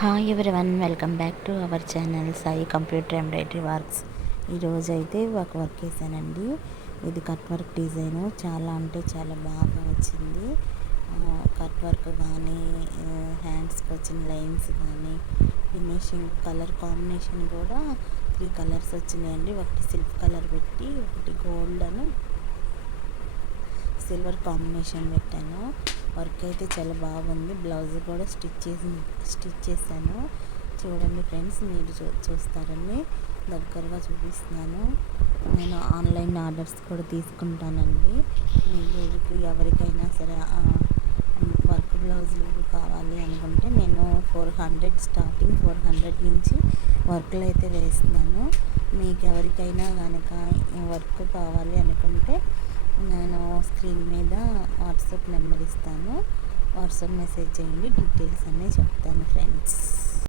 Hi everyone, welcome back to our channel Sai computer embroidery works. ఈరోజు అయితే ఒక work వేసానండి. ఇది కట్ వర్క్ డిజైను. చాలా అంటే చాలా బాగా వచ్చింది. కట్ వర్క్ కానీ, హ్యాండ్స్కి వచ్చిన లైన్స్ కానీ, ఫినిషింగ్ కలర్ కాంబినేషన్ కూడా 3 కలర్స్ వచ్చినాయండి. ఒకటి సిల్క్ కలర్ పెట్టి, ఒకటి గోల్డ్ అని సిల్వర్ కాంబినేషన్ పెట్టాను. వర్క్ అయితే చాలా బాగుంది. బ్లౌజ్ కూడా స్టిచ్ చేశాను. చూడండి ఫ్రెండ్స్, మీరు చూస్తారని దగ్గరగా చూపిస్తున్నాను. నేను ఆన్లైన్ ఆర్డర్స్ కూడా తీసుకుంటానండి. మీకు ఎవరికైనా సరే వర్క్ బ్లౌజులు కావాలి అనుకుంటే నేను 400 స్టార్టింగ్ 400 నుంచి వర్క్లు అయితే వేస్తున్నాను. మీకు ఎవరికైనా కనుక వర్క్ కావాలి అనుకుంటే నేను స్క్రీన్ మీద వాట్సాప్ నెంబర్ ఇస్తాను. వాట్సాప్ మెసేజ్ చేయండి, డీటెయిల్స్ అన్నీ చెప్తాను ఫ్రెండ్స్.